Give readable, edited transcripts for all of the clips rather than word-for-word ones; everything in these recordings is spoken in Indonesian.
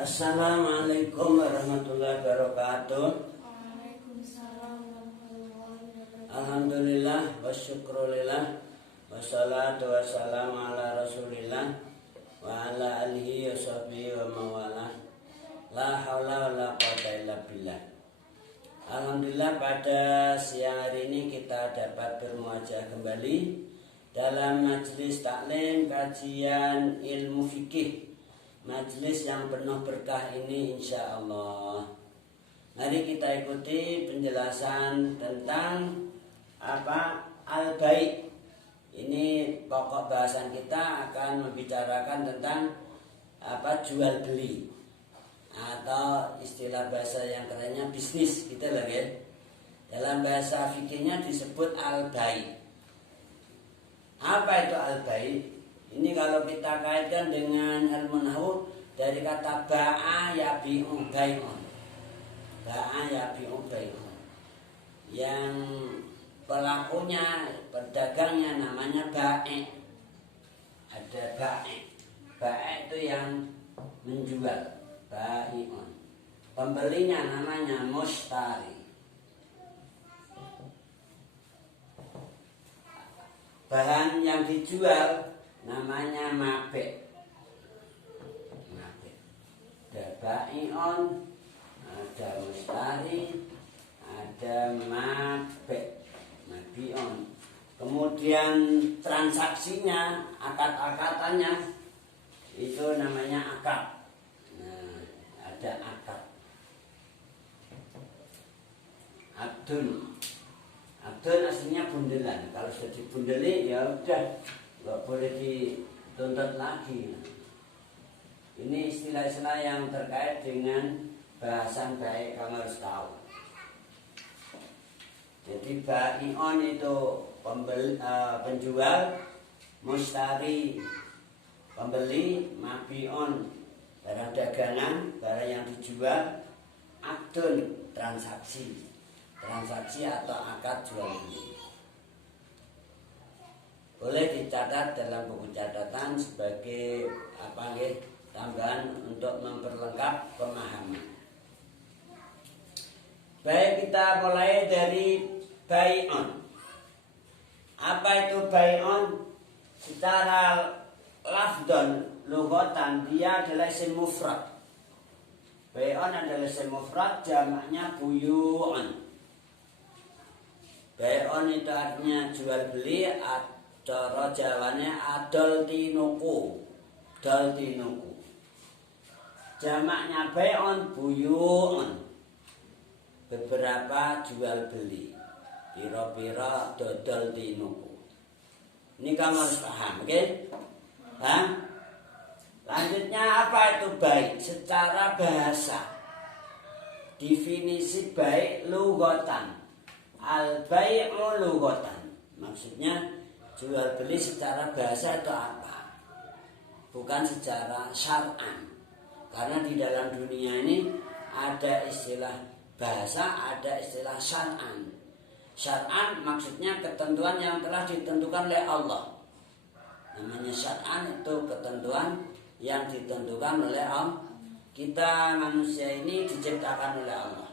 Assalamualaikum warahmatullahi wabarakatuh. Waalaikumsalam warahmatullahi wabarakatuh. Alhamdulillah wa syukrulillah wassalatu wassalamu ala rasulillah wa ala alihi wa sahbihi wa mawalah. La haula wa la quwata illa billah. Alhamdulillah pada siang hari ini kita dapat bermuajah kembali dalam majelis taklim kajian ilmu fikih. Majelis yang penuh berkah ini insya Allah. Mari kita ikuti penjelasan tentang al-bai'. Ini pokok bahasan kita akan membicarakan tentang jual beli, atau istilah bahasa yang kerennya bisnis gitu loh kan. Dalam bahasa fikihnya disebut al-bai'. Apa itu al-bai'? Ini kalau kita kaitkan dengan ilmu nahwu dari kata ba'a yabi'u bai'un. Ba'a yabi'u bai'un. Yang pelakunya, pedagangnya namanya ba'i'. Ada ba'i'. Ba'i' itu yang menjual, ba'i'un. Pembelinya namanya mustari. Bahan yang dijual namanya mabe'. Ada ba'i'on, ada mustari, ada mabe', mabi'on. Kemudian transaksinya, akad-akatannya itu namanya akad. Nah, ada akad. Abdun. Abdun aslinya bundelan. Kalau sudah dibundeli ya udah, nggak boleh dituntut lagi. Ini istilah-istilah yang terkait dengan bahasan baik, kamu harus tahu. Jadi ba'i'on itu penjual, mustari pembeli, mabi'on barang dagangan, barang yang dijual, akdun transaksi atau akad jual beli. Boleh dicatat dalam buku catatan sebagai tambahan untuk memperlengkap pemahaman. Baik, kita mulai dari bai'on. Apa itu bai'on? Secara lafdon, lughatan, dia adalah isim mufrad. Bai'on adalah isim mufrad, jamaknya buyu'on. Bai'on itu artinya jual beli, cara Jawane adol tinuku. Dol tinuku. Jamaknya bai'on buyu'on. Beberapa jual beli. Pira-pira dodol tinuku. Ini kamu harus paham, oke? Lanjutnya apa itu baik? Secara bahasa. Definisi baik lughatan. Al-bai'u lughatan. Maksudnya jual beli secara bahasa itu apa? Bukan secara syar'an. Karena di dalam dunia ini ada istilah bahasa, ada istilah syar'an. Syar'an maksudnya ketentuan yang telah ditentukan oleh Allah. Namanya syar'an itu ketentuan yang ditentukan oleh Allah. Kita manusia ini diciptakan oleh Allah.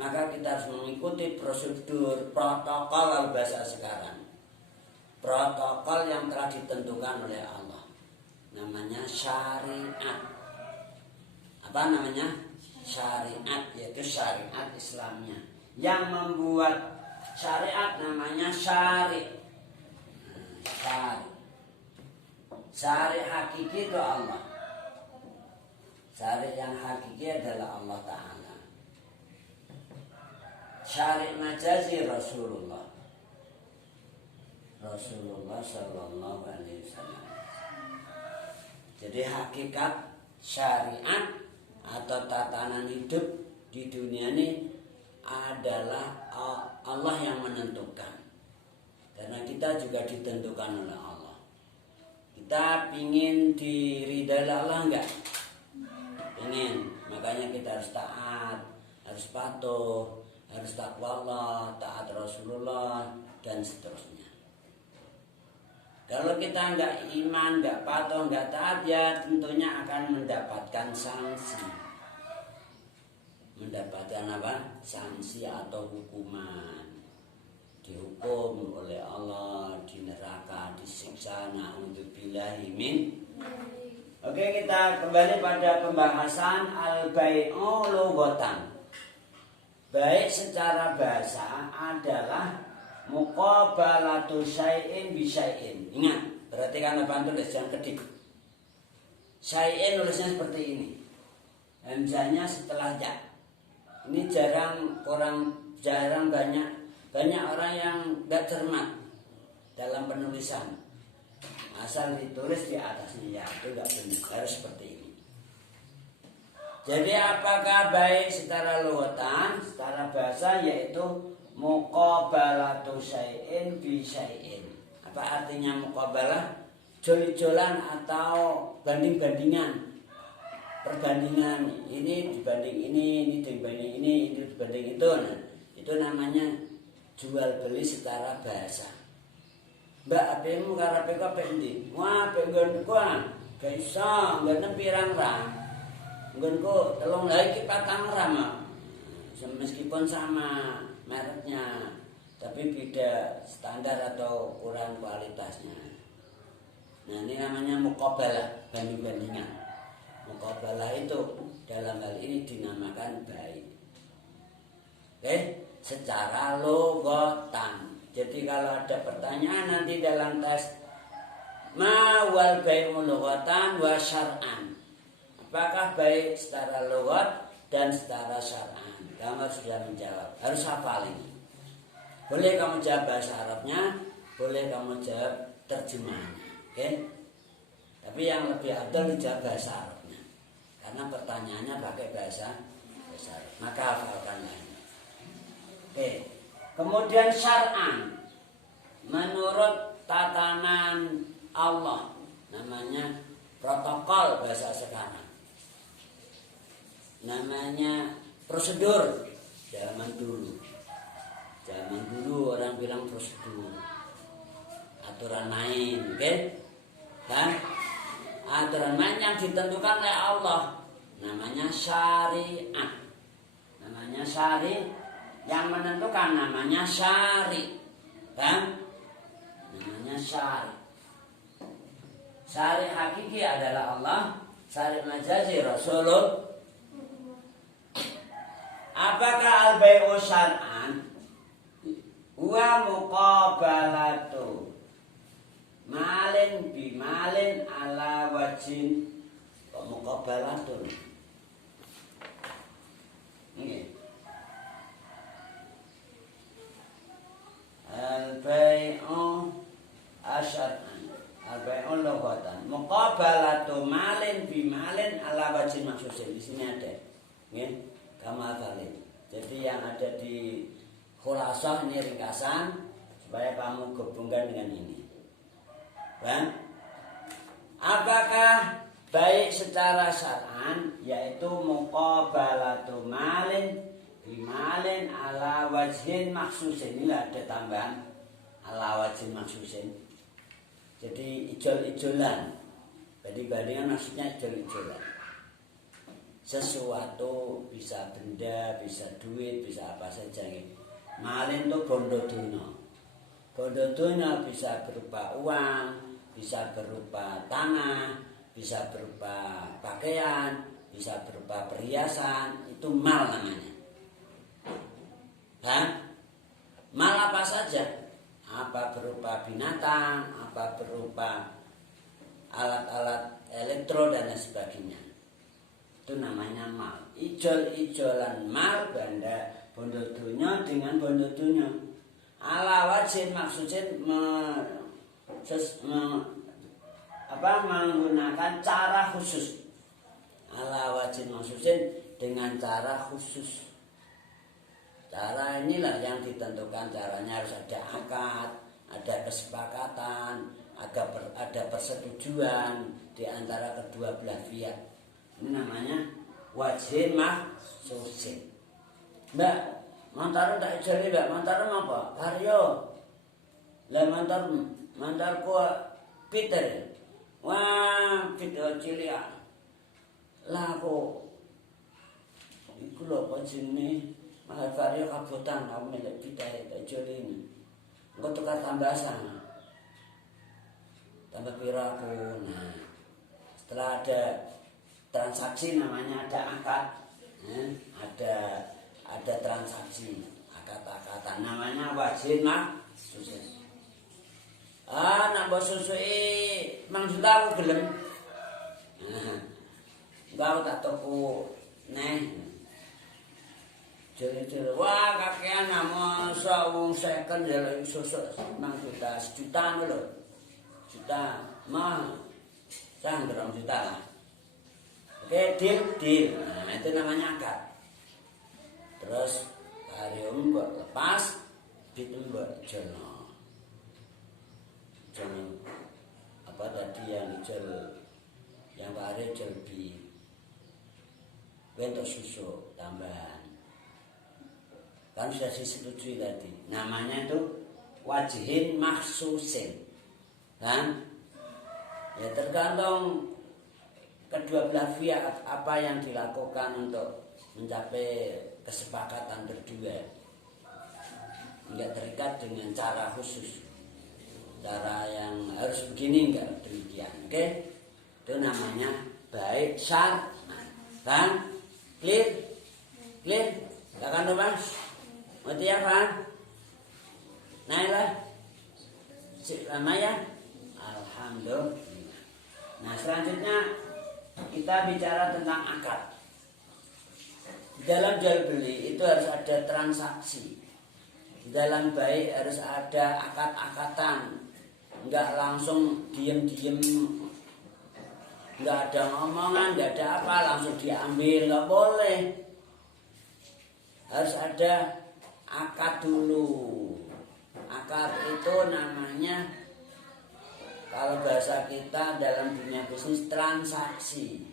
Maka kita harus mengikuti prosedur, protokol bahasa sekarang. Protokol yang telah ditentukan oleh Allah. Namanya syariat. Apa namanya? Syariat, yaitu syariat Islamnya. Yang membuat syariat namanya syari'. Syari' hakiki itu Allah. Syari' yang hakiki adalah Allah Ta'ala. Syari' majazi Rasulullah Sallallahu Alaihi Wasallam. Jadi hakikat syariat atau tatanan hidup di dunia ini adalah Allah yang menentukan. Karena kita juga ditentukan oleh Allah. Kita ingin diridai Allah enggak? Ingin. Makanya kita harus taat, harus patuh, harus takwa Allah, taat Rasulullah, dan seterusnya. Kalau kita nggak iman, nggak patuh, nggak taat, ya tentunya akan mendapatkan sanksi. Mendapatkan apa? Sanksi atau hukuman. Dihukum oleh Allah di neraka, disiksa. Na'udzubillahi min. Oke, kita kembali pada pembahasan al-bai'u lughatan. Baik secara bahasa adalah muqabalatu syai'in bi syai'in. Ingat, perhatikan apa tulis yang ketik. Syai'in nulisnya seperti ini. Hamzahnya setelah ya. Ini jarang banyak orang yang tidak cermat dalam penulisan. Asal ditulis di atasnya ya, itu tidak benar, harus seperti ini. Jadi apakah baik secara lughatan, secara bahasa, yaitu muqabalatu syai'in bi syai'in. Apa artinya muqabalah? Jol-jolan atau banding-bandingan. Perbandingan ini dibanding ini dibanding ini dibanding itu. Nah, itu namanya jual beli secara bahasa. Mbak ademu karepe kok pendi? Wah, penggonku gak iso, ngene pirang ra. Nggonku 3 iki 4 gram. Meskipun sama mereknya, tapi beda standar atau kurang kualitasnya. Nah, ini namanya muqabalah, banding-bandingan. Muqabalah itu dalam hal ini dinamakan baik. Oke, secara lughatan. Jadi kalau ada pertanyaan nanti dalam tes, ma wal bai'u lughatan wa syar'an. Apakah baik secara lughat dan secara syar'an? Kamu sudah menjawab. Harus hafal ini. Boleh kamu jawab bahasa Arabnya, boleh kamu jawab terjemahannya. Oke? Tapi yang lebih afdal dijawab bahasa Arabnya. Karena pertanyaannya pakai bahasa Arab. Maka hafalkanlah. Oke. Kemudian syar'an, menurut tatanan Allah, namanya protokol bahasa sekarang, namanya prosedur. Zaman dulu orang bilang prosedur, aturan main, oke? Kan? Aturan main yang ditentukan oleh Allah, namanya syariat, namanya syariat. Yang menentukan namanya syari, kan? Namanya syari. Syari hakiki adalah Allah, syari majazi Rasulullah. Apakah al-bai'u syar'an? Wa muqabalatu malin bi malin ala wajin. Muqabalatun. Ini. Al-bai'u asyar'an, al-bai'u lughatan, muqabalatu malin bi malin ala wajhin maksusin. Di sini ada, nggih, kamu hafalin. Jadi yang ada di khulasah ini ringkasan supaya kamu gabungkan dengan ini. Kan? Apakah baik secara syar'an, yaitu muqabalatu malin bimalin ala wajhin maksusin. Inilah ada tambahan ala wajhin maksusin. Jadi ijol-ijolan, banding-bandingan maksudnya ijol-ijolan. Sesuatu bisa benda, bisa duit, bisa apa saja. Malin itu bondo duno. Bondo duno bisa berupa uang, bisa berupa tanah, bisa berupa pakaian, bisa berupa perhiasan. Itu mal namanya. Dan mal apa saja, apa berupa binatang, apa berupa alat-alat elektro dan lain sebagainya, itu namanya mal. Ijol-ijolan mal benda bondo dunya dengan bondo dunya. Ala wajhin maksudnya menggunakan cara khusus. Ala wajhin maksudnya dengan cara khusus. Cara inilah yang ditentukan, caranya harus ada akad, ada kesepakatan, ada persetujuan di antara kedua belah pihak. Ini namanya wajhin maksusin. Mbak, mantar tak ijoli mbak, mantar apa? Karyo. Lah mantarku Peter. Wah, Peter cilik. Lah kok iku lho apa jenenge mahal vario kabutan aku milik Peter Jolini. Engko tukar tambasan. Tambah pira aku. Nah, setelah ada transaksi namanya ada akad. Ada transaksi akad-akadan namanya wajib mah susu. Nambah susu mang juta aku gelem. Enggak tak toko neh. Jadi wah kakean nama sawung second jalan susu mang juta sejuta lho. Juta mah sangrong juta lah. Oke, deal. Nah, itu namanya akad. Terus karium mbok lepas, bit mbok jono. Jono apa tadi yang jual yang kare jual bit. Bentuk susu tambahan. Kan sudah disetujui tadi. Namanya itu wajihin maksusin. Kan? Ya tergantung kedua belah pihak apa yang dilakukan untuk mencapai kesepakatan berdua. Enggak terikat dengan cara khusus. Cara yang harus begini enggak demikian. Oke? Itu namanya baik syar. Kan? Clear? Silakan Mas. Ngerti ya, Pak? Nailah. Lama ya? Alhamdulillah. Nah, selanjutnya kita bicara tentang akad. Di dalam jual beli itu harus ada transaksi. Di dalam baik harus ada akad-akatan. Enggak langsung diem-diem, enggak ada ngomongan, enggak ada apa, langsung diambil, enggak boleh. Harus ada akad dulu. Akad itu namanya kalau bahasa kita dalam dunia bisnis transaksi.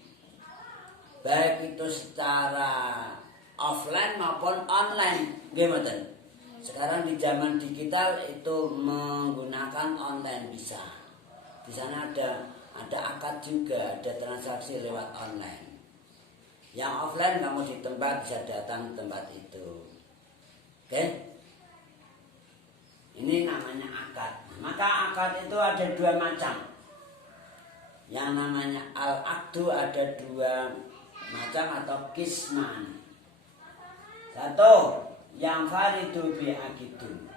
Baik itu secara offline maupun online. Gimana? Sekarang di zaman digital itu menggunakan online bisa. Di sana ada akad juga, ada transaksi lewat online. Yang offline kamu di tempat bisa datang ke tempat itu. Oke? Ini namanya akad. Maka akad itu ada dua macam. Yang namanya al-aqdu ada dua macam atau kisman. Satu, yang faridu bi aqidun,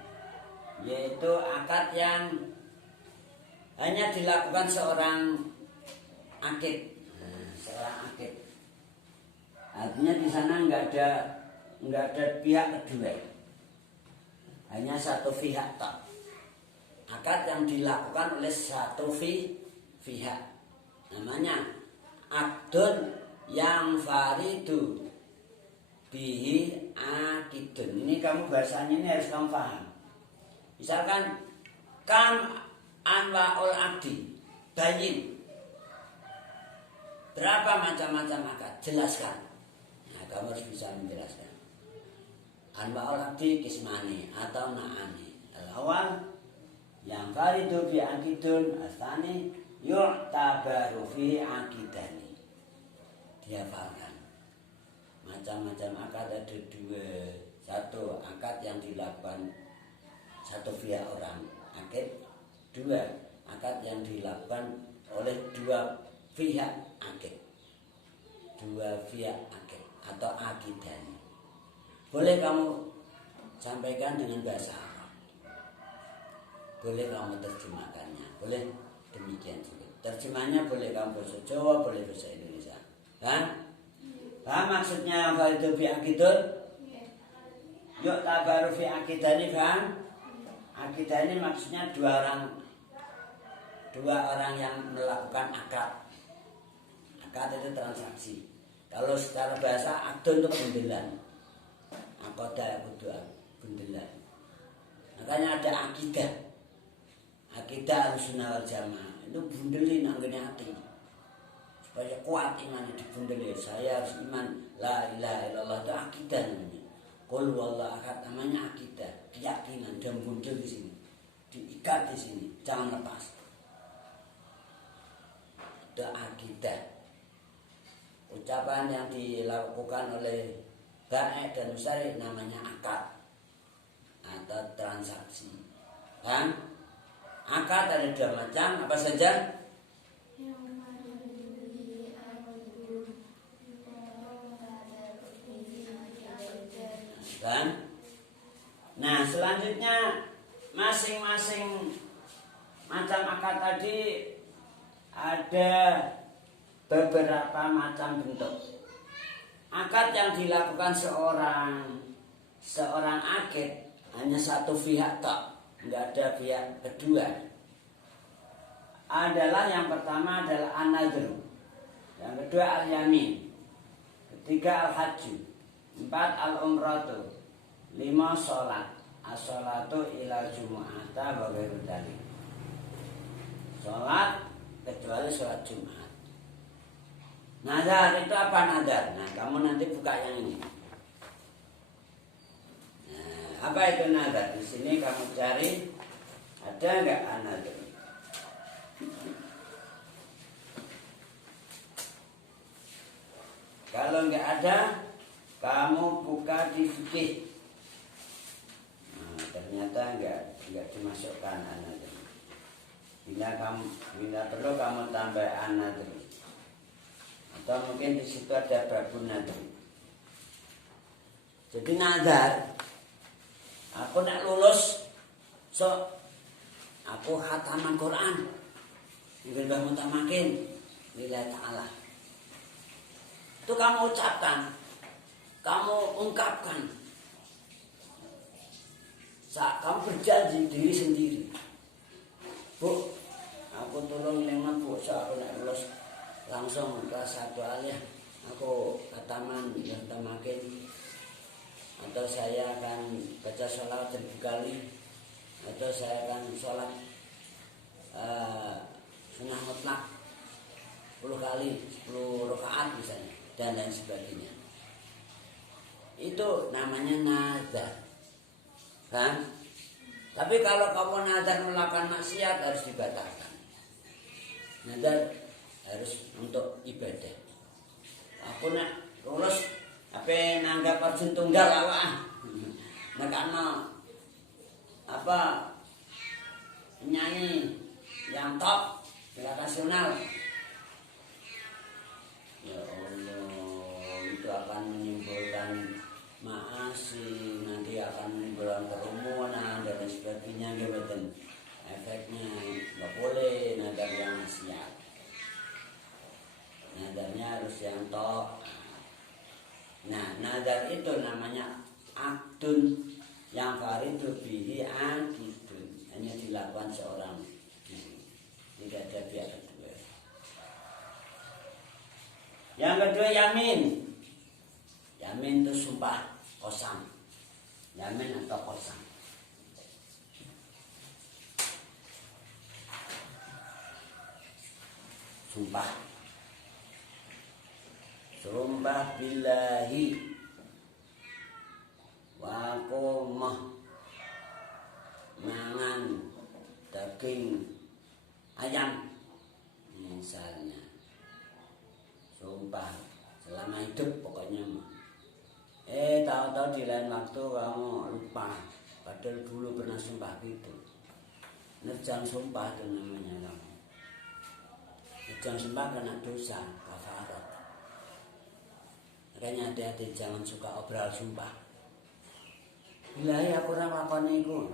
yaitu akad yang hanya dilakukan seorang akid. Seorang akid. Artinya di sana enggak ada pihak kedua. Hanya satu pihak tak. Akad yang dilakukan oleh satu pihak. Namanya akdun yang faridu bihi akidun. Ini kamu bahasanya ini harus kamu paham. Misalkan kam anwaul akdi bayin. Berapa macam-macam akad? Jelaskan. Nah, kamu harus bisa menjelaskan. Anwaul akdi kismani atau na'ani. Al-awal yang faridu bi akidun, asani yu'tabaru fi akidani. Dihafalkan. Macam-macam akad ada dua. Satu, akad yang dilakukan satu pihak orang akid. Dua, akad yang dilakukan oleh dua pihak akid. Dua pihak akid atau akidani. Boleh kamu sampaikan dengan bahasa Arab. Boleh kamu terjemahkannya. Boleh demikian juga. Terjemahnya boleh kamu bahasa Jawa, boleh bahasa Indonesia. Kan? Paham maksudnya faridu fi akidun? Yuk tabaru fi akidani, paham? Akidani maksudnya dua orang yang melakukan akad. Akad itu transaksi. Kalau secara bahasa akdun itu bundelan. Akoda kudu bundelan. Makanya ada akidah. Akidah Ahlussunnah wal Jamaah. Itu bundelin anggone hati. Supaya kuat iman dibundelin. Saya harus iman la ilaha illallah, itu akidah namanya. Qul huwallahu ahad namanya akidah. Keyakinan dan bundel di sini. Diikat di sini, jangan lepas. Itu akidah. Ucapan yang dilakukan oleh baik dan musyrik namanya akad atau transaksi. Kan? Akad ada dua macam, apa saja? Kan? Nah, selanjutnya masing-masing macam akad tadi ada beberapa macam bentuk. Akad yang dilakukan seorang akid hanya satu pihak tok, enggak ada pihak kedua. Adalah yang pertama adalah an-nadhr, yang kedua al-yamin, ketiga al-hajju, 4 al-umratu, 5 sholat, as-sholatu ila jumu'ata wa ghairu dzalik. Sholat kecuali sholat Jumat. Nazar itu apa nazar? Nah, kamu nanti buka yang ini. Nah, apa itu nazar? Di sini kamu cari, ada enggak an-nazar? Kalau enggak ada, kamu buka di fikih. Nah, ternyata enggak dimasukkan an-nazar. Bila perlu kamu tambah an-nazar. Atau mungkin di situ ada babun nazar. Jadi nazar, aku nak lulus, so aku khataman Quran, Ibadah mutamakin, lillahi ta'ala. Itu kamu ucapkan, kamu ungkapkan. Saat kamu berjanji diri sendiri, Bu, aku tolong lima bu, so aku nak lulus langsung kelas 1 aliyah, aku khataman yang tamakin, atau saya akan baca sholat 1000 kali, atau saya akan sholat sunnah mutlak 10 kali, 10 rakaat misalnya, dan lain sebagainya. Itu namanya nazar, kan? Tapi kalau kamu nazar melakukan maksiat harus dibatalkan. Nazar harus untuk ibadah. Aku nak lulus apa nanggap Arjun tunggal awak. Nah karena apa nyanyi yang top internasional. Ya Allah, itu akan menimbulkan maasi, nanti akan menimbulkan kerumunan dan sebagainya gitu. Efeknya nggak boleh nazar yang maksiat. Nadarnya harus yang top. Nah, nadar itu namanya akdun yang faridu bihi akidun, hanya dilakukan seorang diri, tidak ada pihak kedua. Yang kedua yamin. Yamin itu sumpah kosam. Yamin atau kosam. Sumpah. Sumpah billahi wa aku mah mangan daging ayam misalnya. Sumpah selama hidup pokoknya mah. Tahu-tahu di lain waktu kamu lupa, padahal dulu pernah sumpah gitu. Nerjang sumpah itu namanya kamu. Nerjang sumpah kena dosa kafarat. Makanya hati-hati, jangan suka obral sumpah. Bilahi aku ora lakoni iku.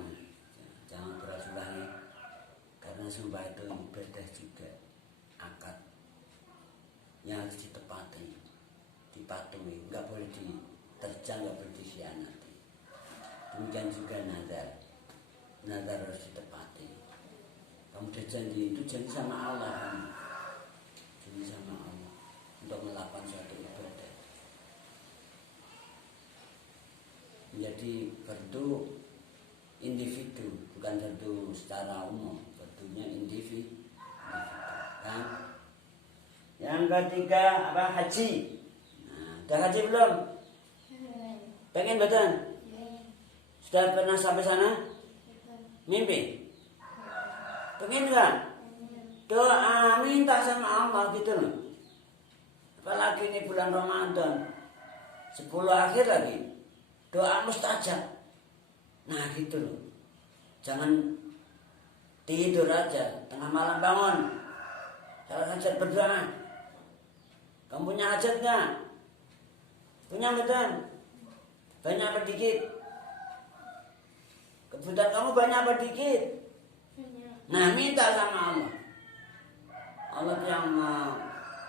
Jangan obral sumpah ini. Karena sumpah itu ibadah juga. Akad yang harus ditepati, dipatuhi, enggak boleh diterjang, enggak boleh dikhianati. Demikian juga nazar. Nazar harus ditepati. Kamu udah janji, itu janji sama Allah. Janji sama Allah untuk melakukan suatu ibadah. Menjadi fardu individu, bukan fardu secara umum, fardunya individu, kan? Yang ketiga apa? Haji. Nah, udah haji belum? Pengen badan? Sudah pernah sampai sana? Mimpi? Pengen kan? Doa minta sama Allah gitu loh. Apalagi ini bulan Ramadan, 10 akhir lagi, doa mustajab. Nah gitu loh. Jangan tidur aja, tengah malam bangun. Salah hajat berdoa. Kamu punya hajat nggak? Punya betul? Banyak apa dikit? Kebutuhan kamu banyak apa dikit? Nah minta sama Allah. Allah yang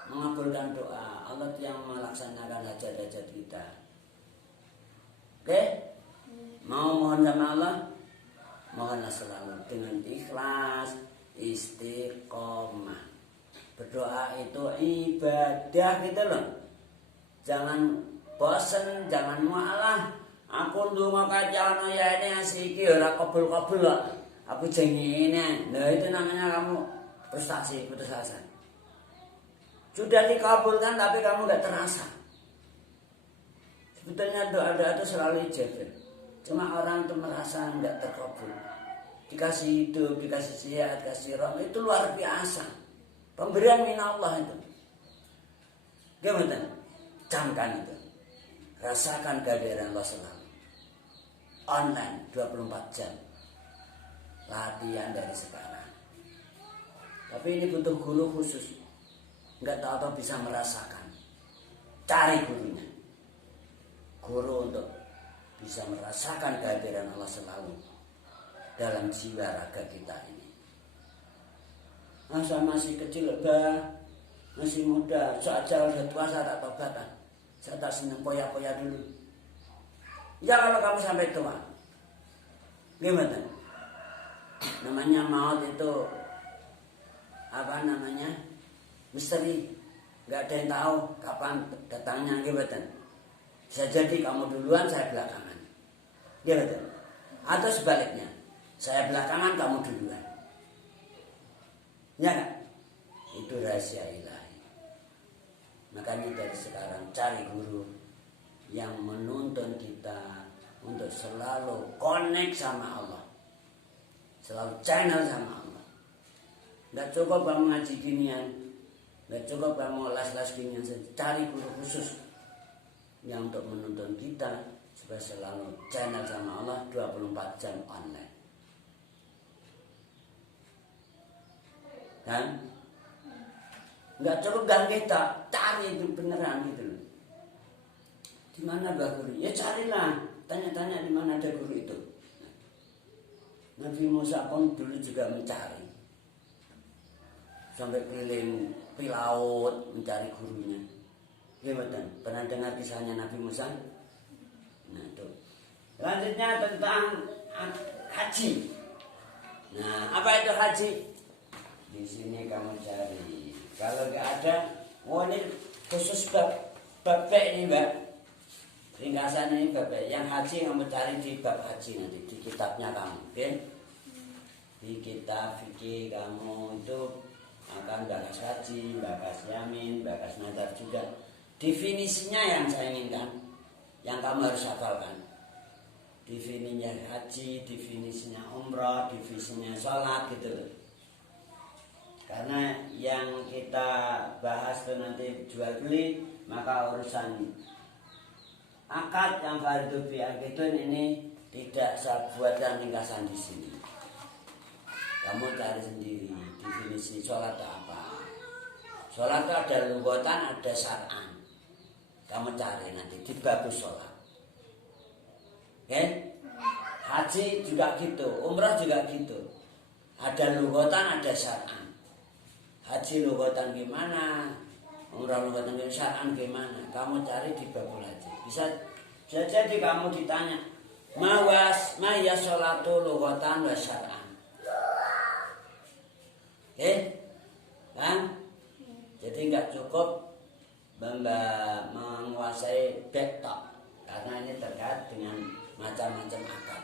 mengabulkan doa, Allah yang melaksanakan hajat-hajat kita. Oke? Mau mohon sama Allah? Mohonlah selalu dengan ikhlas, istiqomah. Berdoa itu ibadah gitu loh. Jangan bosen, jangan mualah. Aku ndonga kacana ya ini asiki ora kabul-kabul kok. Aku jengine. Nah itu namanya kamu frustasi, putus asa. Sudah dikabulkan tapi kamu nggak terasa. Sebetulnya doa-doa itu selalu ijabah. Cuma orang itu merasa nggak terkabul. Dikasih hidup, dikasih sehat, dikasih roh, itu luar biasa. Pemberian min Allah itu. Gimana? Camkan itu. Rasakan kehadiran Allah selalu. Online 24 jam. Latihan dari sekarang. Tapi ini butuh guru khusus. Enggak tahu bisa merasakan. Cari gurunya. Guru untuk bisa merasakan kehadiran Allah selalu dalam jiwa raga kita ini. Masa masih kecil masih muda, saja udah tua saya tak tobatan. Saya tak senang poya-poya dulu. Ya kalau kamu sampai tua, gimana? Namanya maut itu apa namanya? Misteri. Gak ada yang tahu kapan datangnya, gimana? Bisa jadi kamu duluan, saya belakangan. Gimana? Atau sebaliknya, saya belakangan, kamu duluan. Ya kan? Itu rahasia ilahi. Makanya dari sekarang cari guru yang menuntun kita untuk selalu connect sama Allah. Selalu channel sama Allah. Gak cukup kamu ngaji ginian. Gak cukup kamu les-les ginian. Cari guru khusus yang untuk menuntun kita supaya selalu channel sama Allah 24 jam online. Kan? Nggak cukup gang kita, cari itu beneran gitu loh. Di mana Mbak Guru? Ya carilah, tanya-tanya di mana ada guru itu. Nabi Musa pun dulu juga mencari, sampai keliling laut mencari gurunya. Gimana? Pernah dengar kisahnya Nabi Musa? Nah itu. Selanjutnya tentang haji. Nah apa itu haji? Di sini kamu cari. Kalau nggak ada, ini khusus bab ini Mbak. Ringkasan ini bab yang haji kamu cari di bab haji nanti di kitabnya kamu, oke? Di kitab fikih kamu itu akan bahas haji, bahas yamin, bahas nazar juga. Definisinya yang saya inginkan, yang kamu harus hafalkan. Definisinya haji, definisinya umrah, definisinya sholat gitu loh. Karena yang kita bahas itu nanti jual beli, maka urusan akad yang fardhu bi'aqidun ini tidak saya buatkan ringkasan di sini. Kamu cari sendiri definisi sholat itu apa. Sholat itu ada lugatan, ada syar'an. Kamu cari nanti di bab sholat. Oke? Haji juga gitu, umrah juga gitu. Ada lugatan, ada syar'an. Haji lugatan gimana, umrah lugatan gimana, syar'an gimana, kamu cari di babul haji. Bisa jadi kamu ditanya, ma ya sholatu lugatan wa syar'an. Oke? Kan? Jadi nggak cukup menguasai betok, karena ini terkait dengan macam-macam akad.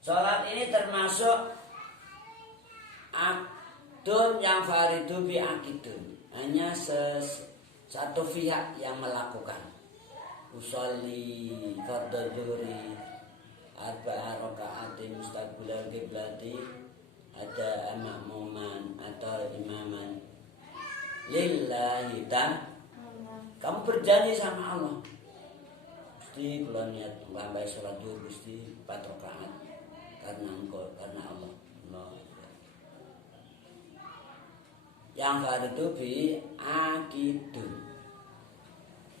Sholat ini termasuk akdun yang fardhu bi'aqidun. Hanya satu pihak yang melakukan. Usolli fardhu zuhri arba'a raka'atin mustaqbilal qiblati, ada makmuma atau imaman lillahi ta'ala. Kamu berjanji sama Allah, Gusti kula niat nglampahi salat zuhur Gusti 4 rakaat karena engkau, karena Allah. Yang fardu bi akidun,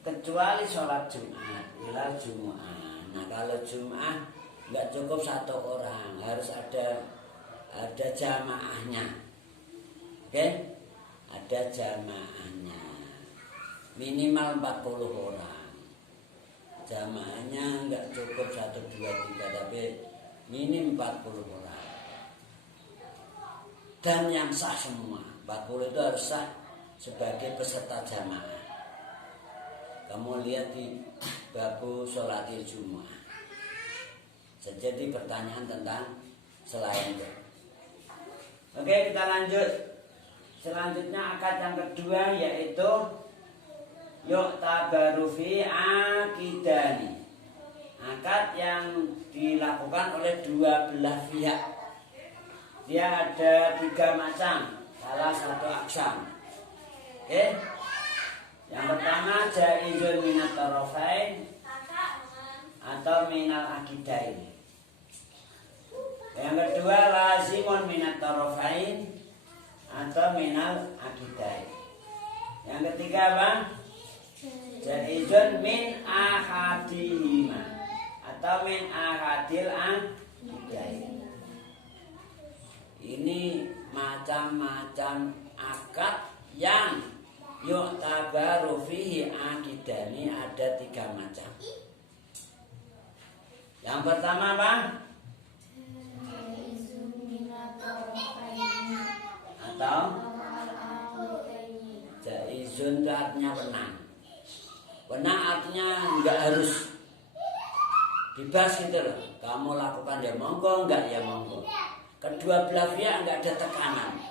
kecuali sholat Jumat, ilal Jumat. Nah kalau Jumat nggak cukup 1 orang, harus ada jamaahnya. Oke? Ada jamaahnya. Minimal 40 orang. Jamaahnya nggak cukup 1, 2, 3, tapi minim 40 orang. Dan yang sah semua. 40 itu harus sah sebagai peserta jamaah. Kamu lihat di babu sholatil Jumat. Jadi pertanyaan tentang selain itu. Oke, kita lanjut. Selanjutnya akad yang kedua yaitu yu'tabaru fi akidani. Akad yang dilakukan oleh dua belah pihak. Dia ada 3 macam, salah satu aksam. Oke. Yang pertama jaizun minat tarafain atau minal akidain. Yang kedua lazimun minat tarafain atau minal akidain. Yang ketiga apa? Jaizun min ahadihima atau min ahadil akidain. Ini macam-macam akad yang yu'tabaru fihi akidani, ada 3 macam. Yang pertama apa? Atau jaizun itu artinya menang. Menang artinya enggak harus bebas gitu loh. Kamu lakukan ya monggo, enggak ya monggo. Kedua belah pihak enggak ada tekanan,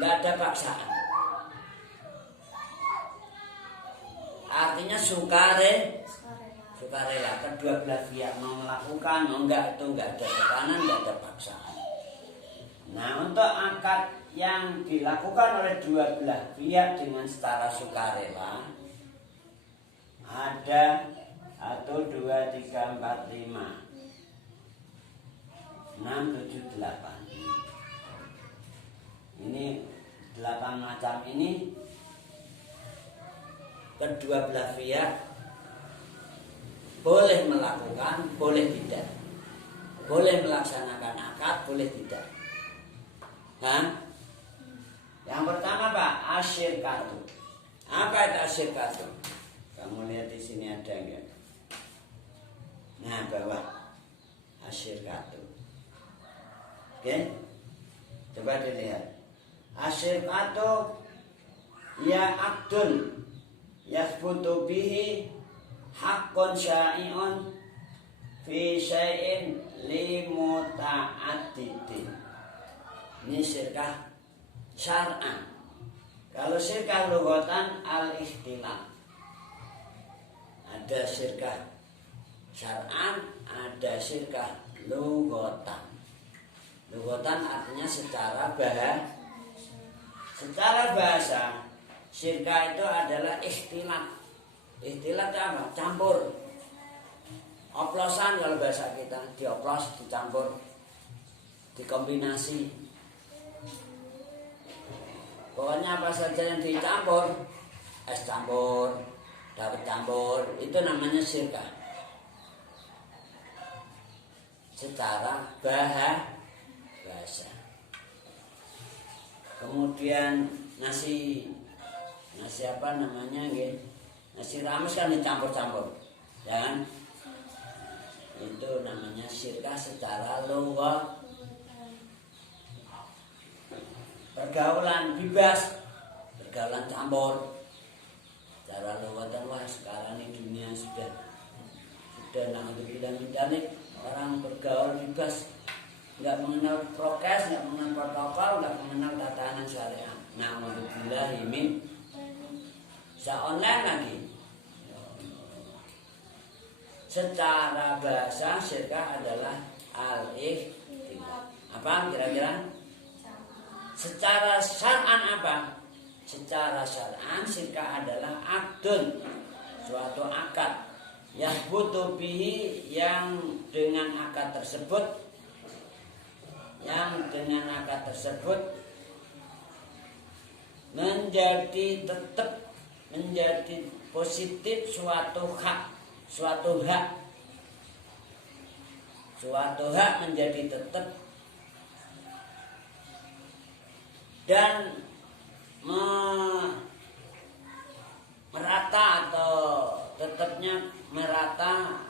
enggak ada paksaan. Artinya sukarela. Kedua belah pihak mau melakukan, mau enggak, itu enggak ada tekanan, enggak ada paksaan. Nah, untuk akad yang dilakukan oleh dua belah pihak dengan secara sukarela ada 1, 2, 3, 4, 5, 6, 7, 8. Ini 8 macam ini kedua belah pihak boleh melakukan, boleh tidak. Boleh melaksanakan akad, boleh tidak. Nah, yang pertama Pak, asyirkatu. Apa itu asyirkatu? Kamu lihat di sini ada enggak? Nah, bawah asyirkatu. Oke? Coba dilihat. Asyirkatu ya akdun yathbutu bihi haqqun syai'un fi syai'in limuta'addidin. Ini syirkah syar'an. Kalau syirkah lughatan al-ikhtilaf. Ada syirkah syar'an, ada syirkah lughatan. Lughatan artinya secara bahasa. Syirkah itu adalah ikhtilaf. Ikhtilaf itu apa? Campur. Oplosan kalau bahasa kita, dioplos, dicampur, dikombinasi. Pokoknya apa saja yang dicampur, es campur, dawet campur, itu namanya syirkah. Secara bahasa. Kemudian nasi apa namanya gitu? Nasi rames kan dicampur-campur, ya kan? Itu namanya syirkah secara lughah. Pergaulan bebas, pergaulan campur. Cara lughatan, wah sekarang ini dunia sudah na'udzubillah min dzalik, orang bergaul bebas, nggak mengenal prokes, nggak mengenal protokol, nggak mengenal tatanan syariat. Na'udzubillah min bisa online lagi. Secara bahasa syirkah adalah al-ikhtilaf. Apa kira-kira? Secara syar'an apa? Secara syar'an nikah adalah akdun, suatu akad yang butuh bihi, yang dengan akad tersebut menjadi tetap, menjadi positif suatu hak menjadi tetap dan merata atau tetapnya merata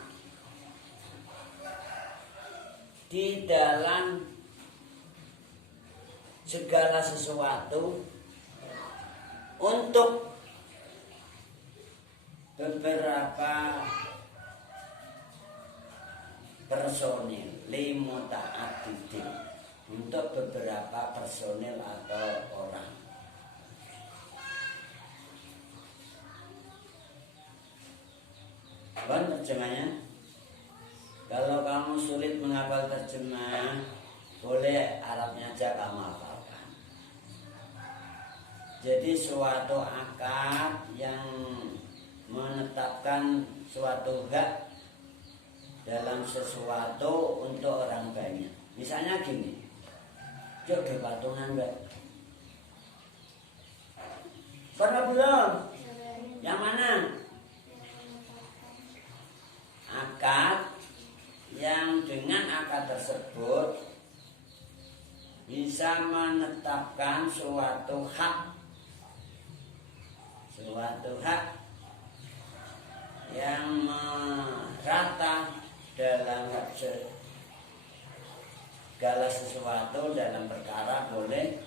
di dalam segala sesuatu untuk beberapa personil limuta'addidin, untuk beberapa personil atau orang. Apa terjemahnya? Kalau kamu sulit menghafal terjemah, boleh Arabnya aja kamu hafalkan. Jadi suatu akad yang menetapkan suatu hak dalam sesuatu untuk orang banyak. Misalnya gini, yuk di patungan Mbak. Pernah belum? Yang mana? Akad yang dengan akad tersebut bisa menetapkan suatu hak yang merata dalam segala sesuatu dalam perkara, boleh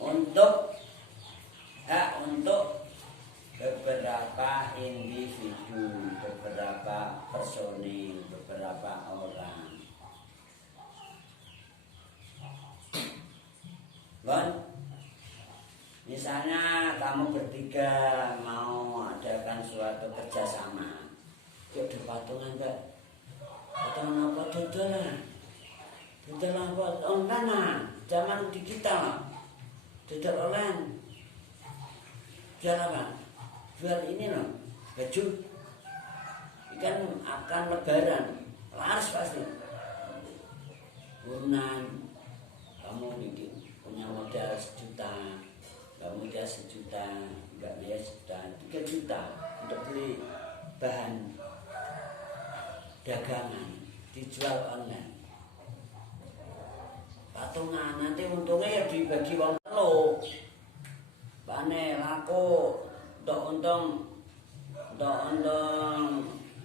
untuk hak untuk beberapa individu, beberapa personil, beberapa orang. Bon, misalnya kamu bertiga mau adakan suatu kerjasama, yuk di patungan Mbak. Patungan apa? Dodol apa? Online, zaman digital, dodol online. Jual apa? Jual ini loh, baju. Ikan akan lebaran, laris pasti. Urunan, kamu bikin punya modal 1 juta, nggak modal 1 juta, nggak biaya 1 juta, 3 juta untuk beli bahan dagangan, dijual online. Patungan nanti untungnya ya dibagi wong telu. Bane laku untuk untung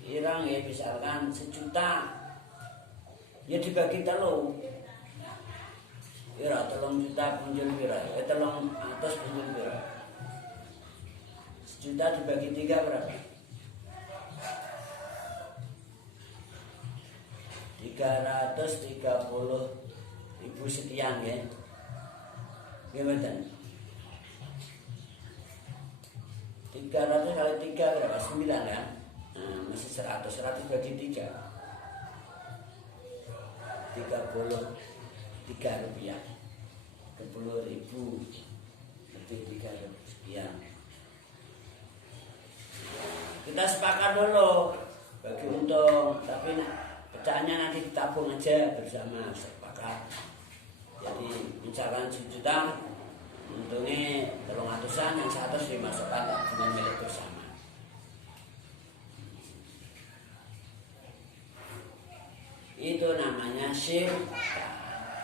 irang ya, misalkan 1 juta ya dibagi telu. Kira 3 juta punjul kira, 300 punjul kira. 1 juta dibagi 3 berapa? 330.000 sekian ya. Gimana? 300 kali 3 berapa? 9 kan? Nah, masih 100 bagi 3. 33 rupiah. 30.000 lebih 3 sekian. Kita sepakat dulu bagi untung, tapi pecahannya nanti ditabung aja bersama, sepakat. Jadi misalkan 1 juta, untungnya 300-an, yang 100 dimasukkan dengan milik bersama. Itu namanya syirka.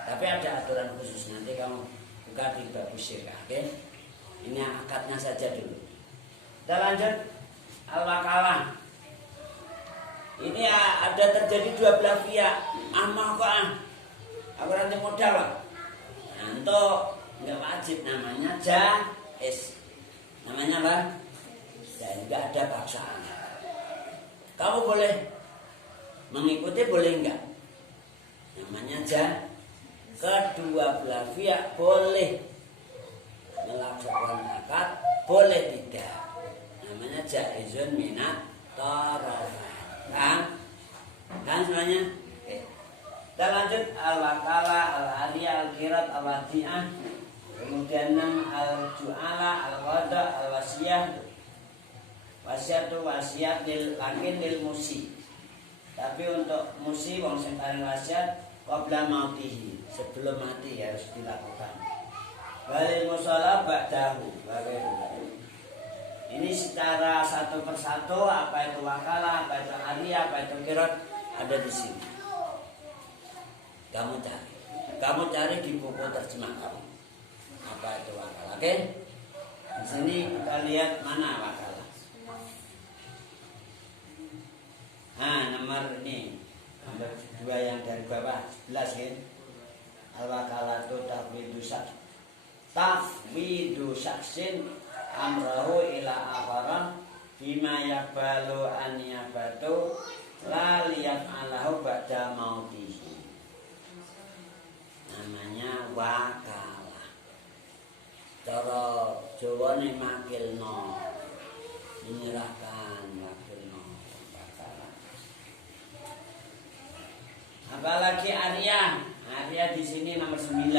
Tapi ada aturan khusus, nanti kamu buka di bab syirka, oke? Ini akadnya saja dulu. Kita lanjut al-wakalah. Ini ada terjadi dua belah pihak. Amah kok aku nanti modal lah. Nah, untuk nggak wajib, namanya jaiz. Namanya apa? Dan nggak ada paksaan. Kamu boleh mengikuti, boleh enggak? Namanya jaiz. Kedua belah pihak boleh melakukan akad, boleh tidak. Namanya jaizun minat tarafain. Kan semuanya? Oke. Kita lanjut al-wakalah, al-aliyah, al-qirat, al-wadi'ah. Kemudian 6 al-ju'ala, al-qada, al-wasiyah. Wasiat itu wasiat lakin lil musi. Tapi untuk musi wong sing paling wasiat qabla mautihi, sebelum mati harus dilakukan. Walil musalla ba'dahu. Ini secara satu persatu apa itu wakalah, apa itu ariyah, apa itu qiraat ada di sini. Kamu cari di buku terjemah kamu. Apa itu wakalah? Oke? Di sini kita lihat mana wakalah. Nomor ini nomor 2 yang dari bawah 11 ya. Al-wakalatu tafwidu syaksin amrahu ila akhara bima yabalu an yabatu la liyaf'alahu ba'da mautihi. Namanya wakalah. Cara Jawa ini makilno, menyerahkan makilno wakalah. Apalagi ariyah. Ariyah di sini nomor 9.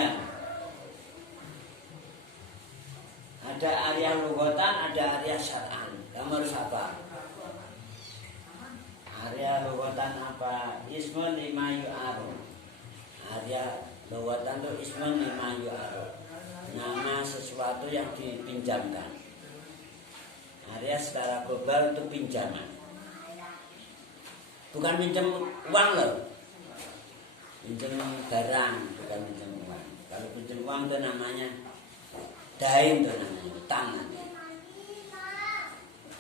Ada ariyah lughatan, ada ariyah syar'an. Kamu harus apa? Ariyah lughatan apa? Ismun lima yu'aru. Ariyah lughatan itu ismun lima yu'aru. Nama sesuatu yang dipinjamkan. Ariyah secara global itu pinjaman. Bukan pinjam uang loh. Pinjam barang, bukan pinjam uang. Kalau pinjam uang itu namanya dain, itu namanya utang.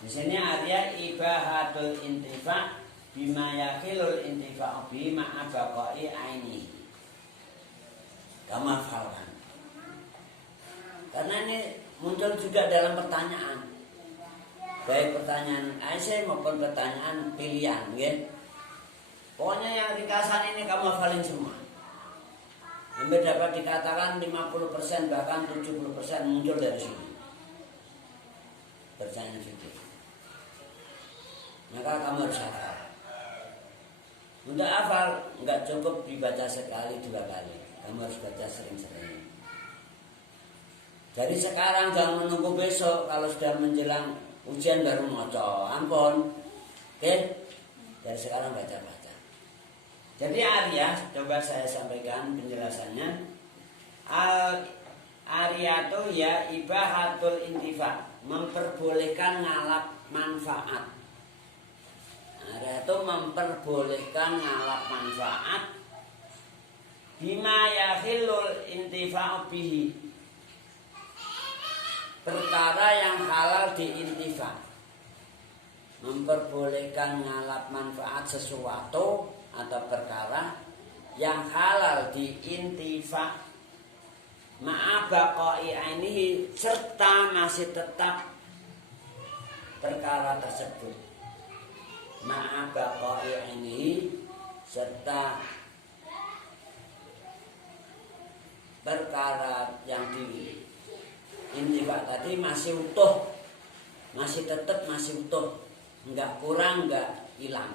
Di sini artinya ibahatul intifa bima yakhilul intifa bima abaqai aini. Kamu hafalkan. Karena ini muncul juga dalam pertanyaan. Baik pertanyaan Aisyah maupun pertanyaan pilihan, ya. Pokoknya yang ringkasan ini kamu hafalin semua. Hampir dapat dikatakan 50% bahkan 70% muncul dari sini. Pertanyaan fikih. Maka kamu harus hafal. Untuk hafal nggak cukup dibaca sekali 2 kali. Kamu harus baca sering-sering. Jadi sekarang jangan menunggu besok kalau sudah menjelang ujian baru moco. Ampun. Oke? Dari sekarang baca-baca. Jadi ariyah, coba saya sampaikan penjelasannya. Ariyah itu ya ibahatul intifa, memperbolehkan ngalap manfaat. Ariyah itu memperbolehkan ngalap manfaat bima yakhilul intifa'u bihi, perkara yang halal diintifa. Memperbolehkan ngalap manfaat sesuatu atau perkara yang halal diintifa ma'abaqai ainihi, serta masih tetap perkara tersebut. Ma'abaqai ainihi, serta perkara yang diintifa tadi masih utuh, masih tetap masih utuh, enggak kurang enggak hilang.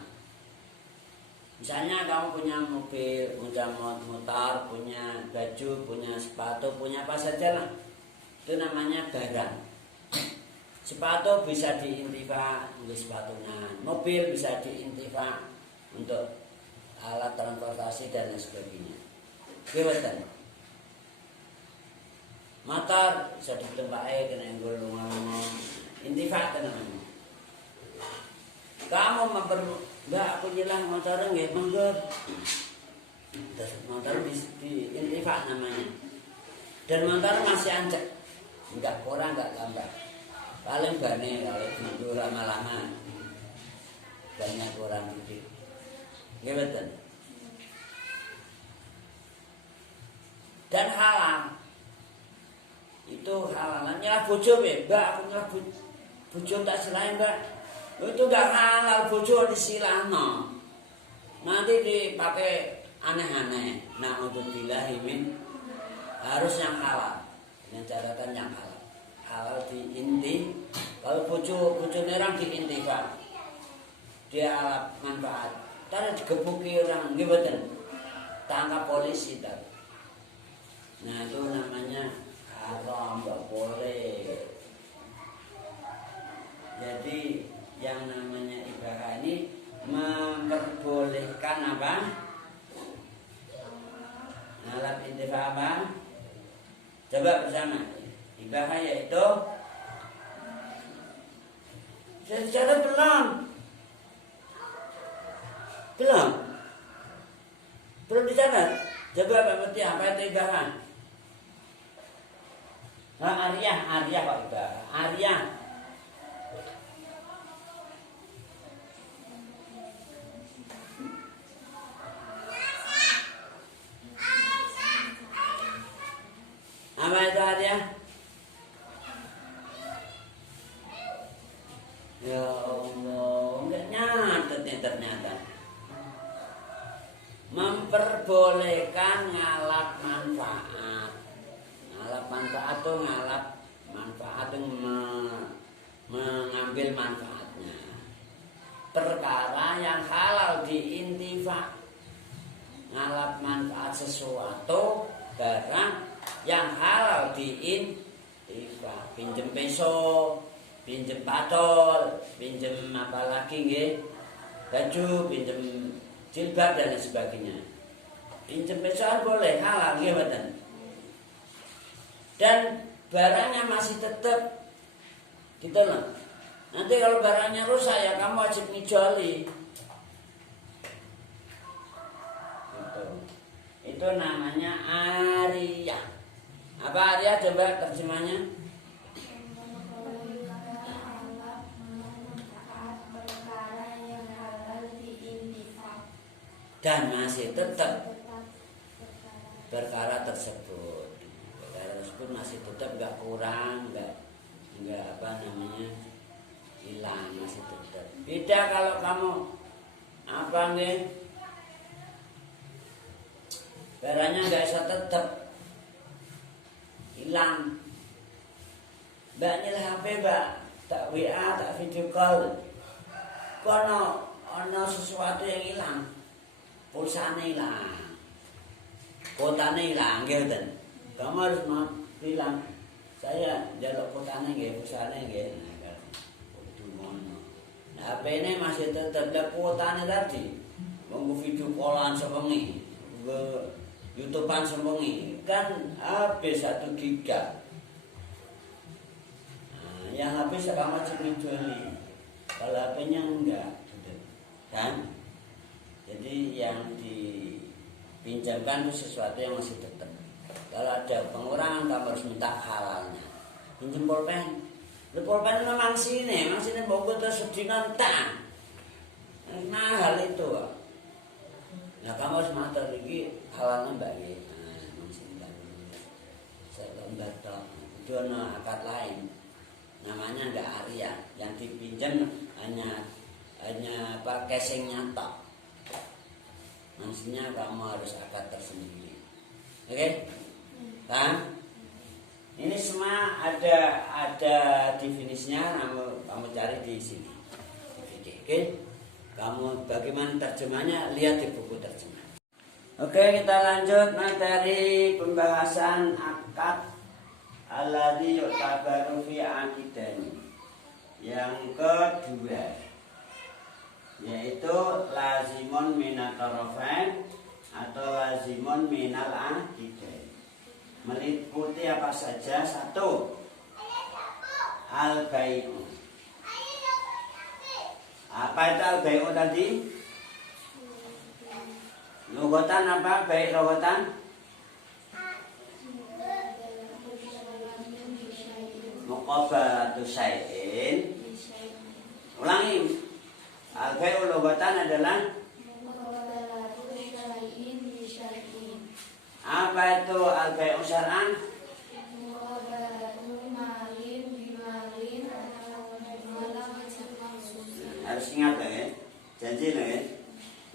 Misalnya kamu punya mobil, punya motor, punya baju, punya sepatu, punya apa saja lah. Itu namanya barang. Sepatu bisa diintifa untuk sepatunya, mobil bisa diintifa untuk alat transportasi dan lain sebagainya. Kebetulan motor bisa ditempatkan kena yang ngomong intifa itu namanya. Kamu enggak aku nyelang motor nggih monggo. Terus motor di intifa namanya. Dan motor masih ancek. Enggak kurang enggak tambah. Paling bane kalau dulu lama-lama banyak kurang dikit. Nggih betul. Dan halal. Itu halal. Nyelah bojo ya, Mbak, aku nyelah bojo tak selain, Mbak. Itu gak halal, bojo disilahno. Nanti dipakai aneh-aneh. Nah, untuk bilahimin harus yang halal. Dengan catatan yang halal. Halal diinti. Kalau bojo nerang diintifa, dia alat manfaat. Tadi digebuki orang, gimana? Tangkap polisi tadi. Nah, itu namanya halal. Coba bersama. Ibahah yaitu secara belum. Belum dicatat. Coba Pak Putih, apa itu ibahah? Ariyah kok ibahah. Ariyah. Apa itu ariyah? Ya Allah, enggak nyatet nih ternyata. Memperbolehkan ngalap manfaat. Ngalap manfaat tuh ngalap manfaat yang mengambil manfaatnya. Perkara yang halal diintifa. Ngalap manfaat sesuatu barang yang halal diintifa. Pinjem peso, pinjem patol, pinjem apa lagi nggih? Baju, pinjem jilbab dan lain sebagainya. Pinjem pesoan boleh, halal nggih mboten. Dan barangnya masih tetap gitu loh. Nanti kalau barangnya rusak ya kamu wajib ngijoli. Gitu. Itu namanya ariyah. Apa ariyah coba terjemahnya? Dan masih tetap perkara tersebut masih tetap nggak kurang, nggak apa namanya hilang, masih tetap. Beda kalau kamu apa nih barangnya nggak bisa tetap hilang. Mbak nilai HP mbak, tak WA, tak video call, kono sesuatu yang hilang. Pulsanya hilang, kotanya hilang, gitu. Kamu harus bilang, saya jaluk kotanya, pulsanya, Nah, HP ini masih tetap ada kotanya tadi, mau video callan sewengi, YouTubean sewengi, kan habis 1 giga. Nah, yang habis kamu cuma juali, kalau HP-nya enggak, kan? Jadi yang dipinjamkan itu sesuatu yang masih tetap. Kalau ada pengurangan kamu harus minta halalnya. Pinjam pulpen. Pulpen itu memang sini bonggo terus sedina entah. Mahal itu. Nah kamu harus matur iki halalnya mbak nggih. Nah, mangsine tak. Saya lembaga. Itu ada akad lain. Namanya enggak ariyah. Yang dipinjam hanya apa casingnya tok. Maksudnya kamu harus akad tersendiri. Oke? Paham? Ini semua ada definisinya, kamu cari di sini. Oke? Kamu bagaimana terjemahnya lihat di buku terjemah. Oke, kita lanjut materi pembahasan akad alladzi yu'tabaru fi aqidani. Yang kedua yaitu lazimun minat tarafain atau lazimun minal aqidain. Meliputi apa saja? 1. Al-bai'u. Apa itu al-bai'u tadi? Lugatan apa? Baik lugatan? Muqabalatu syai'in. Ulangi. Al-bai'u lugatan adalah apa itu al-bai'u syar'an? Harus ingat ya, janji ya,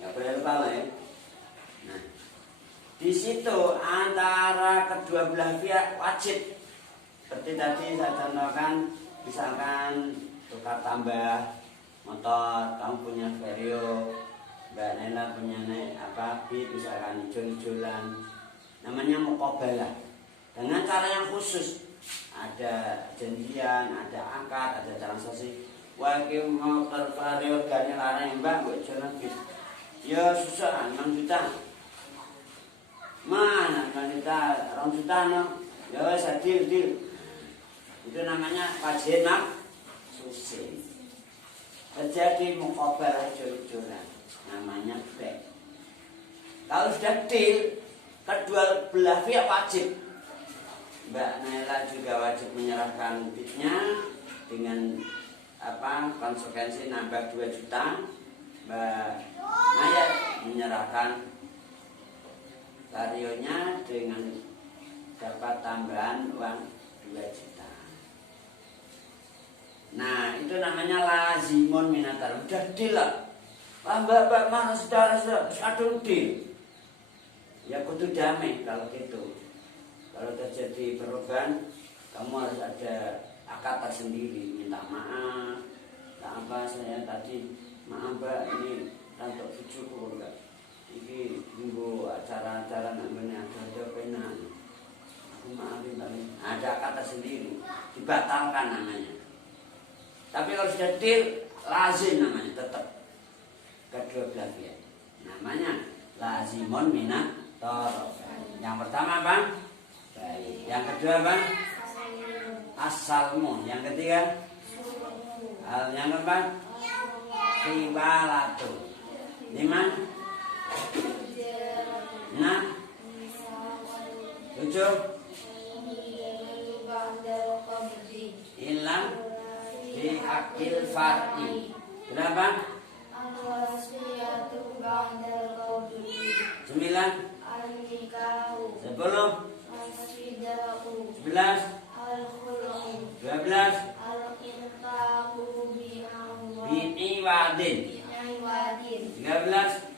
nggak boleh lupa ya. Nah, di situ antara kedua belah pihak wajib, seperti tadi saya contohkan, misalkan tukar tambah motor, kamu punya Vario, Mbak Nela punya beat, misalkan hijau-hijauan, namanya muqabalah. Dengan cara yang khusus, ada janjian, ada akad, ada transaksi. Wakil motor Vario gane larang Mbak, gue jalan bis. Ya susah, 6 juta. Mana 6 juta, 2 juta no. Ya sadil dil. Itu namanya kajian susin. Terjadi muqabalah jujur-jujuran. Namanya baik. Kalau sudah deal, kedua belah pihak wajib. Mbak Naila juga wajib menyerahkan bitnya dengan konsekuensi nambah 2 juta. Mbak Naya menyerahkan varionya dengan dapat tambahan uang 2 juta. Nah, itu namanya lazimun minatar. Udah deal lah. Mbak mana saudara aduh deal. Ya kudu damai kalau gitu. Kalau terjadi perubahan, kamu harus ada akad tersendiri. Minta maaf. Saya tadi maaf Mbak, ini untuk cucuku Mbak. Ini minggu acara-acara namanya ada penan. Maafin kami, ada kata sendiri, dibatalkan namanya. Tapi kalau sudah deal, lazim namanya tetap kedua belah pihak. Namanya lazimun minat torofain. Yang pertama bang, baik. Yang kedua bang, asalmu. Yang ketiga, yang keempat, riwalatu. 5, 6, 7. Ilam di akil far'i. Berapa? 9, 10, 11, 12, bi'iwadin. 13,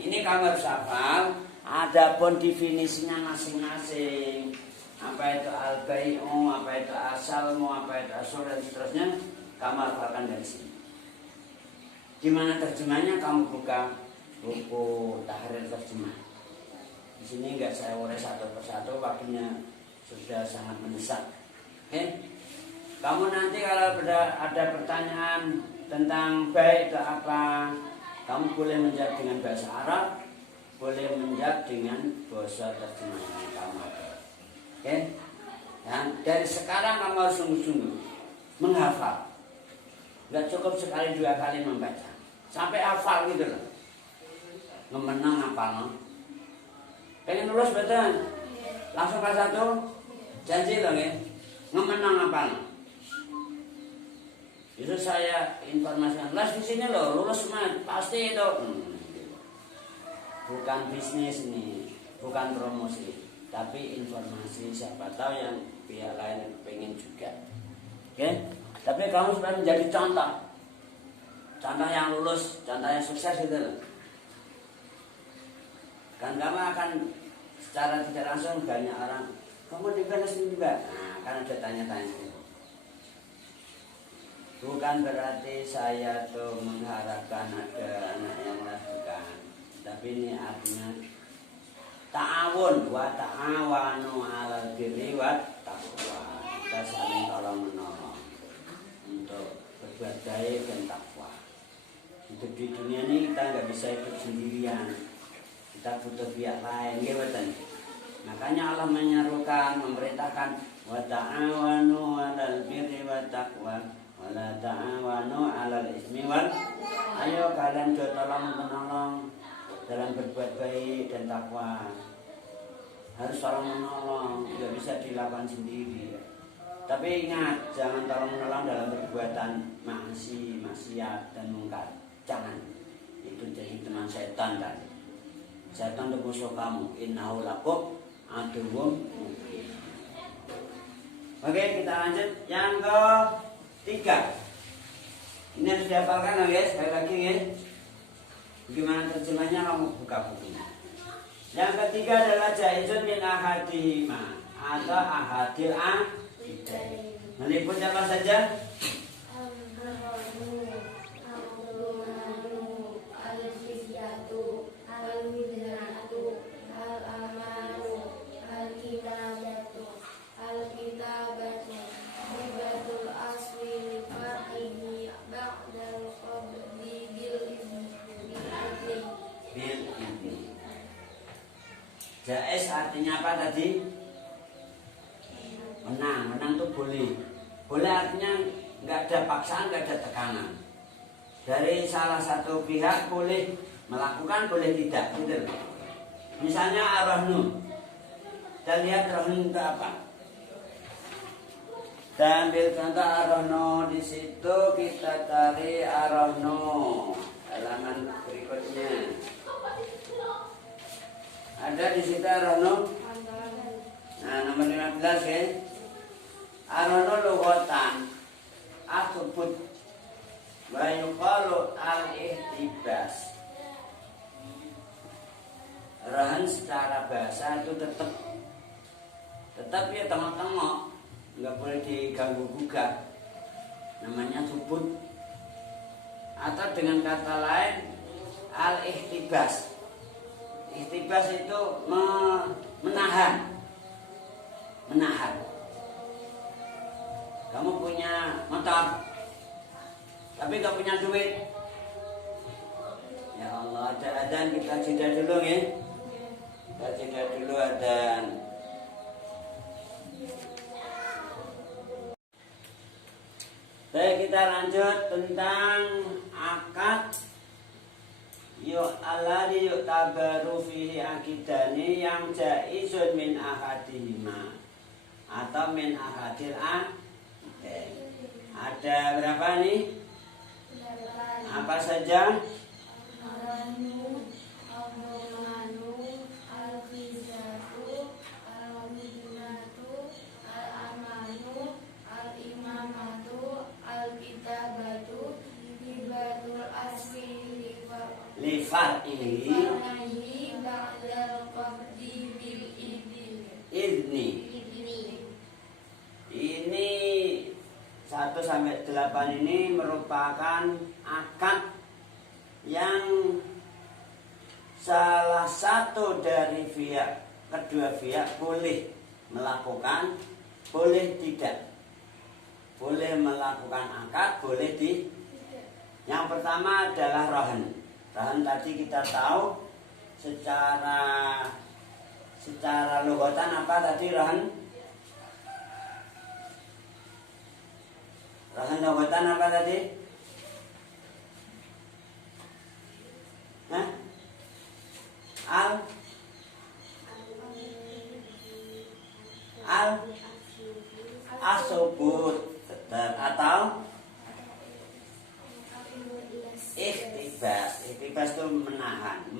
ini kamu harus hafal. Adapun definisinya masing-masing. Apa itu al-bai'u, apa itu asalmu, apa itu asal dan seterusnya, kamu hafalkan dari sini. Gimana terjemahnya? Kamu buka buku tahrir terjemah. Di sini enggak saya urus satu persatu, waktunya sudah sangat mendesak. Oke? Kamu nanti kalau ada pertanyaan tentang baik itu apa, kamu boleh menjawab dengan bahasa Arab, boleh menjawab dengan bahasa terjemahan yang kamu ada. Oke? Dan dari sekarang kamu harus sungguh-sungguh menghafal. Gak cukup sekali 2 kali membaca, sampai hafal gitu loh. Ngemenang hafal no? Pengen lulus betul? Langsung kelas 1? Janji loh ya? Ngemenang hafal no? Itu saya informasikan, les di sini loh, lulus semua pasti itu. Bukan bisnis nih, bukan promosi, tapi informasi. Siapa tahu yang pihak lain pengen juga. Oke? Tapi kamu supaya menjadi contoh yang lulus, contoh yang sukses gitu loh. Kan kamu akan secara tidak langsung banyak orang, kamu di sini juga. Nah, kan ada tanya-tanya. Bukan berarti saya tuh mengharapkan ada anak yang melakukan, tapi ini artinya ta'awun wa ta'awanu 'alal birri wat taqwa. Kita saling tolong menolong untuk berbuat baik dan takwa. Hidup di dunia ini kita nggak bisa hidup sendirian. Kita butuh pihak lain, gitu. Makanya Allah menyerukan, memerintahkan wa ta'awanu 'alal birri wat taqwa. Wala ta'awanu 'alal ismi wal. Ayo kalian tolong menolong dalam berbuat baik dan takwa. Harus tolong menolong, tidak bisa dilakukan sendiri. Tapi ingat, jangan tolong menolong dalam perbuatan maksiat dan mungkar. Jangan. Itu jadi teman setan kan. Setan itu musuh kamu. Innahu lakum aduwwum mubin. Oke, kita lanjut yang ke 3. Ini harus dihafalkan ya, sekali lagi ya. Bagaimana terjemahnya, kamu buka bukunya. Yang ketiga adalah jaizun min ahadihima atau ahadil ahidain. Meliput apa saja? bil idni. Jaiz artinya apa tadi? Menang tuh boleh. Boleh artinya nggak ada paksaan, nggak ada tekanan. Dari salah satu pihak boleh melakukan, boleh tidak, gitu. Misalnya ar-rahnu. Kita lihat rahnu itu apa? Kita ambil contoh ar-rahnu, di situ kita cari ar-rahnu halaman berikutnya. Ada di situ ar-rahnu. Nah, nomor 15 ya. Ar-rahnu lughatan athbut wa yuqalu al-ihtibas. Rahan secara bahasa itu tetap ya tengok-tengok, nggak boleh diganggu gugat. Namanya subut. Atau dengan kata lain al-ihtibas. Ihtibas itu menahan. Kamu punya motor, tapi nggak punya duit. Ya Allah, ada adzan, kita jeda dulu ya. Kita jeda dulu adzan. Baik, kita lanjut tentang akad. Yuk alladhi yu'tabaru fihi akidani yang jaizun min ahadihima atau min ahadil ada berapa nih? Apa saja? Al-Manu, Al-Manu, Al-Khizatu, Al-Mudinatu, Al-Amanu, Al-Imamatu, Al-Kitabatu, Hibatul Asfi Lifar'ihi Ba'dal Qabdi bil Idni. Ini 1-8 ini merupakan akad yang salah satu dari kedua pihak boleh melakukan, boleh tidak. Boleh melakukan akad, boleh tidak. Yang pertama adalah rahan. Rahan tadi kita tahu secara lughatan apa tadi rahan? Rahan lughatan apa tadi? Hah? Asubut atau ihtibas. Ihtibas itu menahan.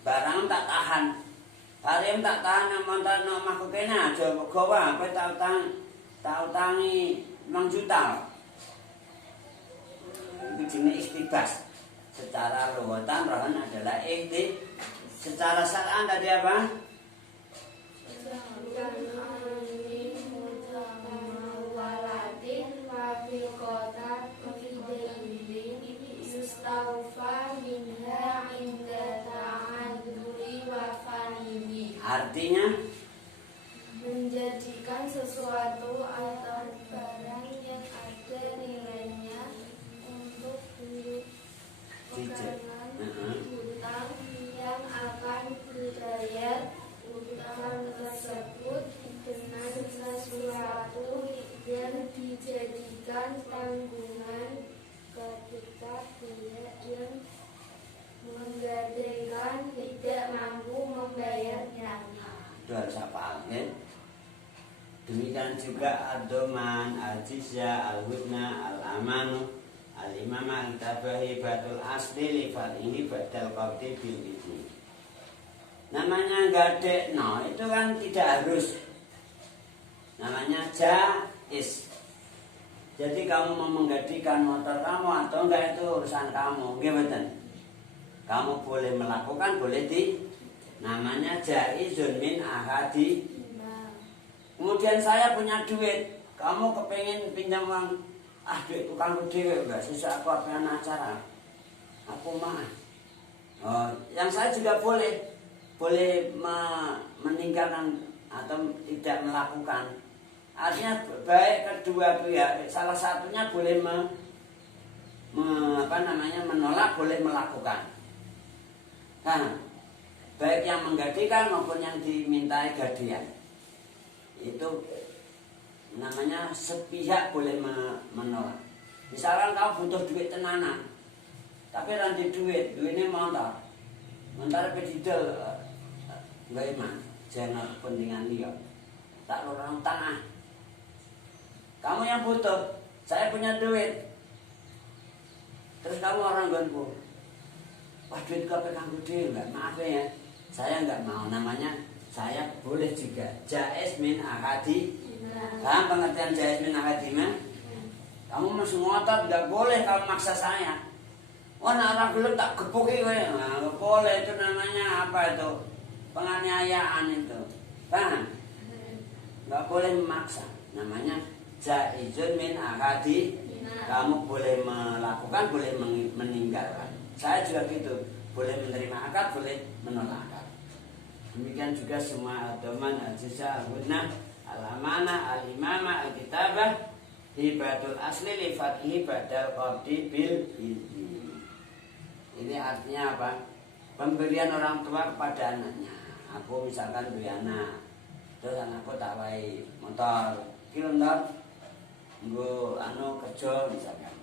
Barang tak tahan. Barang tak tahan namun tak nak makhluk kena aja gawa apa tak utangi 5 juta. Itu jenis ihtibas. Secara lughatan rahan adalah secara syar'an tadi apa? Artinya menjadikan sesuatu atau barang yang ada nilainya untuk pegangan utang yang akan dibayar utang tersebut dengan sesuatu yang dijadikan tanggungan ketika pihak yang menggadaikan tidak mampu membayarnya. Itu harus hafal ya. Demikian juga ad-doman, al-jizya, al-hudna, al-amanu, al-imamah, al-tabahi, batul asli, lifat ini badal qabdi bil idni. Namanya gadek, no itu kan tidak harus. Namanya jaiz. Jadi kamu mau menggadaikan motor kamu atau enggak itu urusan kamu, gimana? Kamu boleh melakukan, boleh namanya jaizun min ahadi. Kemudian saya punya duit, kamu kepengen pinjam uang, duit tukangku dewe, enggak sisa aku apa acara, aku mah. Yang saya juga boleh meninggalkan atau tidak melakukan. Artinya baik kedua pihak, salah satunya boleh menolak, boleh melakukan. Nah, baik yang menggadaikan maupun yang dimintai gadian itu namanya sepihak boleh menolak. Misalkan kau butuh duit tenanan, tapi ranti duitnya montar pedidel nggak iman, jangan kepentingan dia, tak orang tanah. Kamu yang butuh, saya punya duit, terus kamu orang gonku, wah duit kau pegang gede, nggak, maaf ya, saya nggak mau. Namanya saya boleh juga jaiz min akadi. Paham pengertian jaiz min akadi mah? Kamu masih ngotot, nggak boleh kamu maksa saya. Wah, orang belum tak gepuki kowe. Nah, nggak boleh, itu namanya apa itu? Penganiayaan itu. Paham? Nggak boleh memaksa. Namanya jaizun min akadi. Kamu boleh melakukan, boleh meninggalkan. Saya juga gitu, boleh menerima akad, boleh menolak akad. Demikian juga semua adoman al-jizah, al-gunah, al-amanah, al-imamah, al-kitabah, hibatul asli li fathihi badal qabdi bil idni. Ini artinya apa? Pemberian orang tua kepada anaknya. Aku misalkan beli anak, terus anakku tak wae motor, kilondor, nggo anu kerja misalkan.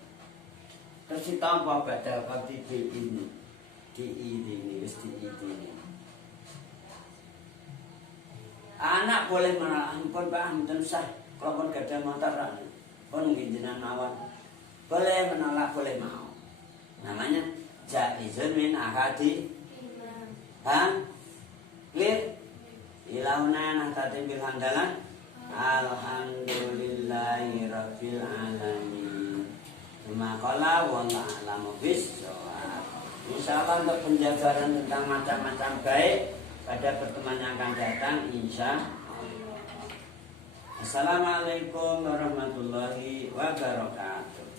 Terus ditampa badal qabdi bil idni. Diidini, wis diidini. Anak boleh menolak, ampun Pak, ampun sah, kalau pun gada motor, pun nginjinan mawon, boleh menolak, boleh mau. Namanya jaizun min akadi. Clear? Ilauna nahtatim bil hamdalah. Alhamdulillahi rabbil alamin. Terima qala wallahu a'lamu bissawab. Insyaallah untuk penjabaran tentang macam-macam baik pada pertemuan yang akan datang, insya Allah. Assalamualaikum warahmatullahi wabarakatuh.